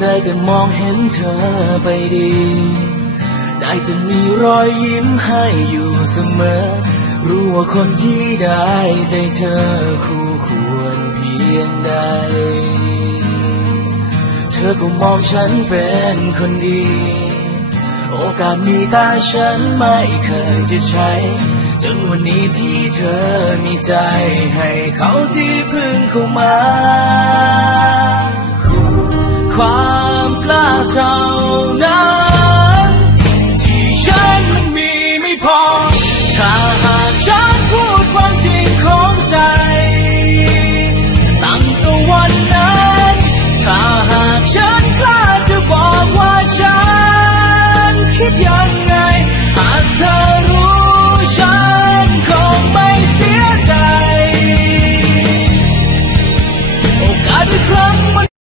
ได้แต่มองเห็นเธอไปดี ได้แต่มีรอยยิ้มให้อยู่เสมอ รู้ว่าคนที่ได้ใจเธอคู่ควรเพียงใด เธอก็มองฉันเป็นคนดี โอกาสมีตาฉันไม่เคยจะใช้ จนวันนี้ที่เธอมีใจให้เขาที่เพึ่งเข้ามา 照。